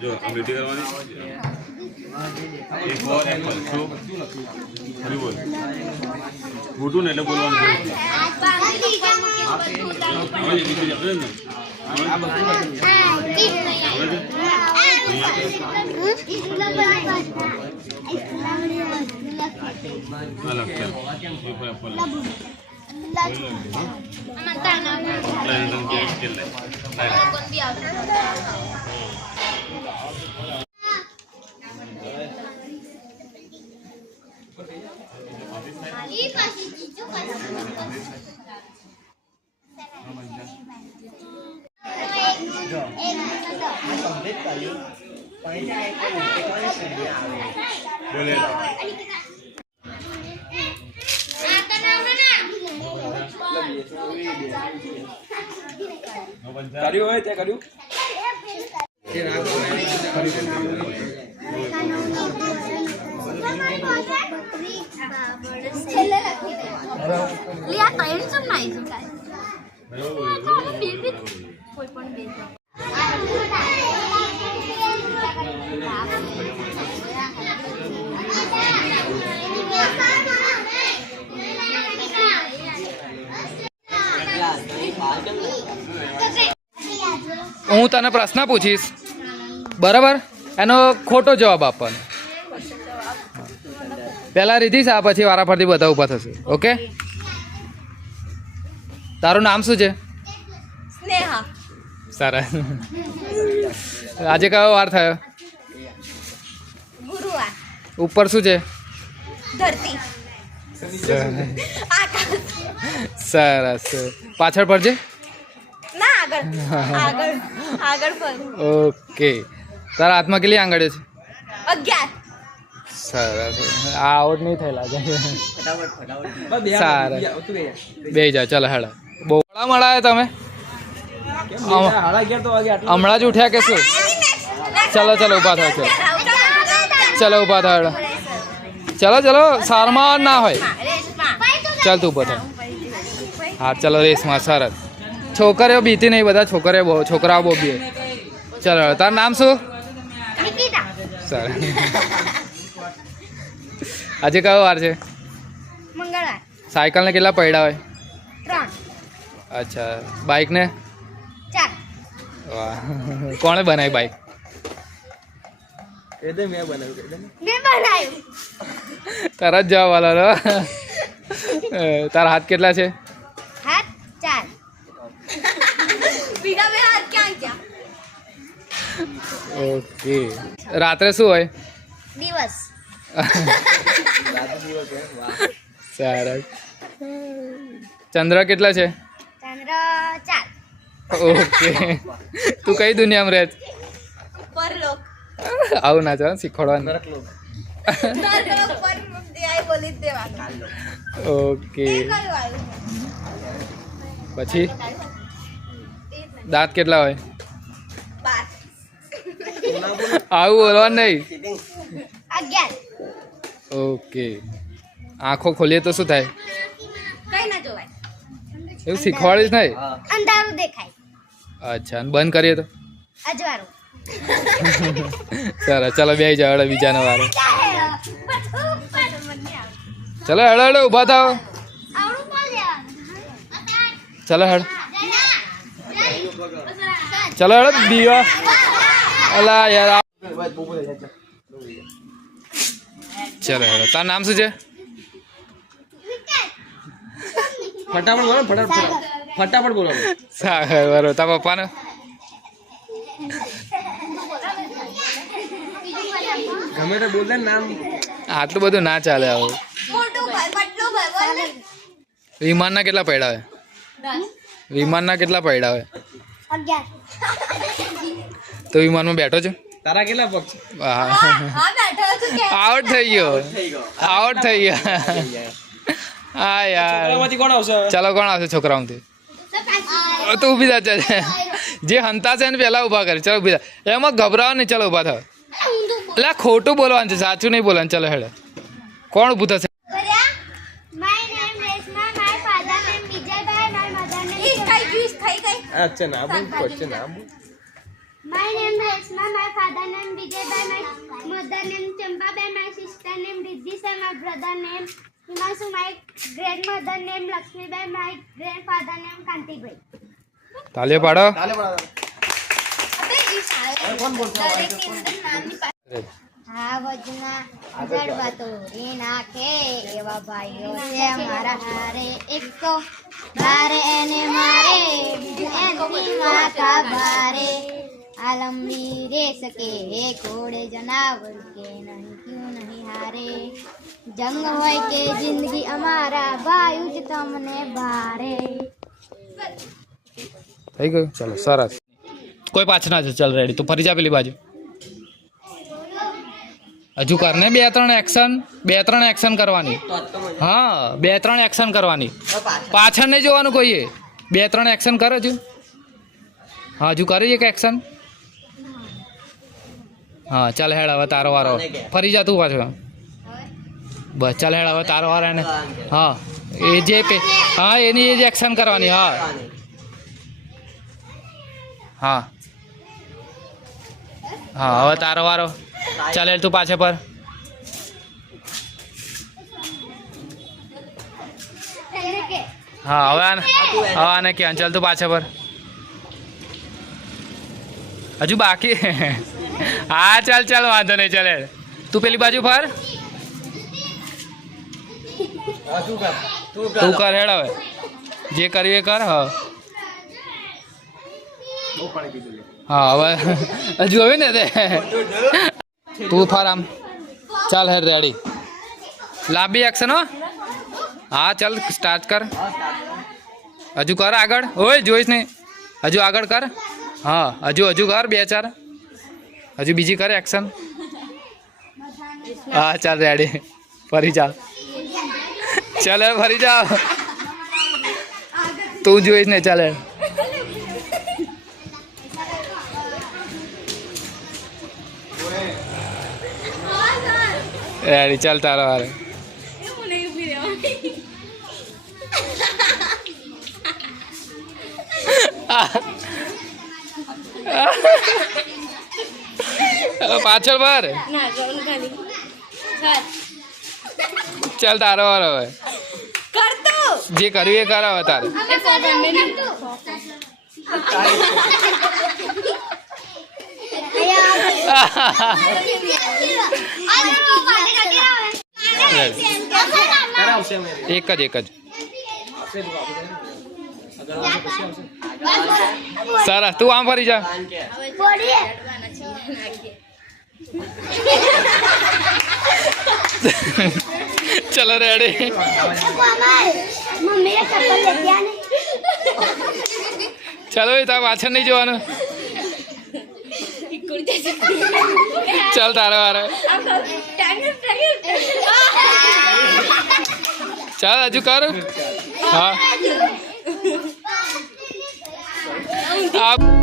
જો મીઠી કરવાની? એક વો એપલ શું ફરી બોલ. મોટું ને એટલે બોલવાનું અલગ છે એ પર એપલ લઈ લે કે કે લે લઈ લે બોલે કર્યું હોય તે કર્યું? કોઈ પણ બે હું તને પ્રશ્ન પૂછીશ. બરાબર? એનો ખોટો જવાબ આપવાનો. પહેલા રીધીશ આ પછી વારા ફરતી બધા ઊભા થશે. ઓકે? તારું નામ શું છે? સ્નેહા. સરસ આજે કયો વાર થયો? ગુરુવાર. ઉપર શું છે? ધરતી. સરસ પાછળ પડજે આગળ આગળ આગળ પર ઓકે. તારા હાથમાં કેટલી આંગળીઓ છે? અગિયાર. સરસ આ આઉટ નહીં થયેલા છે સારું. બે જા ચાલો બોળા બહુ મળાયા તમે? હાડા હમણાં જ ઉઠ્યા કે શું? ચલો ચલો ઊભા થાવ ચલો. ચલો ઊભા થાવ હેડો. ચલો ચલો સારમાં ના હોય. ચાલ તું ઊભો થાવ હા ચલો રેસમાં સરસ. છોકરીઓ બીતી નહીં બધા છોકરીઓ બહુ છોકરાઓ બહુ બી ચલો તારું નામ શું? સર. આજે કયો વાર છે? સાયકલને કેટલા પૈડા હોય? અચ્છા બાઇકને? ચાર. વાહ. કોણે બનાવી બાઇક? તરત જવા વાલા તારા હાથ કેટલા છે હાથ ચાર બીજા બે હાથ ક્યાં ગયા ઓકે. રાત્રે શું હોય? દિવસ. સરસ ચંદ્ર કેટલા છે? ચંદ્ર ચાર. ઓકે. તું કઈ દુનિયામાં રહે પરલોક આવું ના ચાલ શીખવાડવાનું. ઓકે. પછી? દાંત કેટલા હોય બાર આવું બોલવાનું નહીં અગિયાર ઓકે આંખો ખોલીએ તો શું થાય કઈ ના જોવાય એવું શીખવાડીશ નહીં હા અંધારું દેખાય અચ્છા અને બંધ કરીએ તો અજવાળું સરસ ચલો બે જાવ હેડો બીજાનો વારો આવડું ચલો હેડો હેડો ઊભા થાવ પણ ચલો હેડ લેવાનું ચલો હેડો દીવા અલા યાર આ- બસ બહુ બધા છે ચલો હેડો તારું નામ શું છે? ફટાફટ બોલો ફટાફટ ફટાફટ બોલો. સાગર બરોબર. તારા પપ્પાને? ગમે તે બોલ નામ. આટલું બધું ના ચાલે ને. વિમાનના કેટલા પૈડા હોય? વિમાનના કેટલા પૈડા હોય? તો વિમાનમાં બેઠો છો? તારા કેટલા પગ છે? આઉટ થઈ ગયો. થઈ ગયો. આઉટ થઈ ગયો. હા યાર. કોણ આવશે? ચાલો કોણ આવશે છોકરાઓથી તો ઊભી થા જે. હંતા છે ને પહેલા ઊભા કરે. ચાલો ઊભી થા એમાં ગભરાવો નહીં ચલો ઊભા થાવ. એટલે ખોટું બોલવાનું છે સાચું નહીં બોલવાનું. ચલો હેડે. કોણ ઊભું થશે? અચ્છા ના બોલ ના બોલ My name is Resma. My father name Vijay. By my mother name Champa. By my sister name Riddhi. By my brother name Himanshu. My grandmother name Lakshmi. By my grandfather name Kanti Bhai. તાલીઓ પાડો નામની પાછળ આ વજના જડવા તોડી નાખે એવા ભાઈઓ છે મારા હારે એક તો બારે એને મારે એની માતા ભારે આ લંબી રેસ કે હે ઘોડે જનાવર કે નહીં ક્યું નહીં હારે જંગ હોય કે જિંદગી અમારા ભાઈ જ તમને ભારે થઈ ગયું? ચાલો સરસ. કોઈ પાછળ ના છે ચાલ રેડી તું ફરી જા પેલી બાજુ. હજુ કર ને બે ત્રણ એક્શન બે ત્રણ એક્શન કરવાની. હા બે ત્રણ એક્શન કરવાની. પાછળ નહીં જોવાનું કોઈએ. બે ત્રણ એક્શન કરો હજુ. હા હજુ કરી એક એક્શન હા ચાલ હેડ હવે તારો વારો. ફરી જા તું પાછો. બસ ચાલ હેડ હવે તારો વારો એને. હા એ જે હા એની એ જ એક્શન કરવાની હા. હા. હા હવે તારો વારો. ચાલે તું પાછળ પર. હા હવે આને હવે આને કે ચાલ તું પાછળ પર. હજુ બાકી? હા ચાલ ચાલ વાંધો નહીં ચાલે. તું પેલી બાજુ ફર. તું કર. હેડ હવે. જે કર્યું એ કર હા. હા હવે હજુ હવે ને તે? તું ફર આમ. ચાલ હેડ રેડી. લાંબી એક્શન હો. હા ચાલ સ્ટાર્ટ કર. હજુ કર આગળ. ઓય જોઈશ નહીં. હજુ આગળ કર. હા હજુ હજુ કર બે ચાર. હજુ બીજી કરે એક્શન હા, ચાલ રેડી ફરી ચાલ. ચાલે ફરી જાઓ તું જોઈશ ને, ચાલે રેડી ચાલ તારો વારે રહેવાની. પાછળ બાર? ના ચાલ. ચાલ તારો વાર હવે. જે કર્યું એ કરાવ હવે તારે. એક જ એક જ. સરસ તું આમ ફરી જા. ચલો આને ચાલો એ તાર પાછળ નહીં જોવાનું ચાલ તારો વારો ચાલ હજુ કર હા આ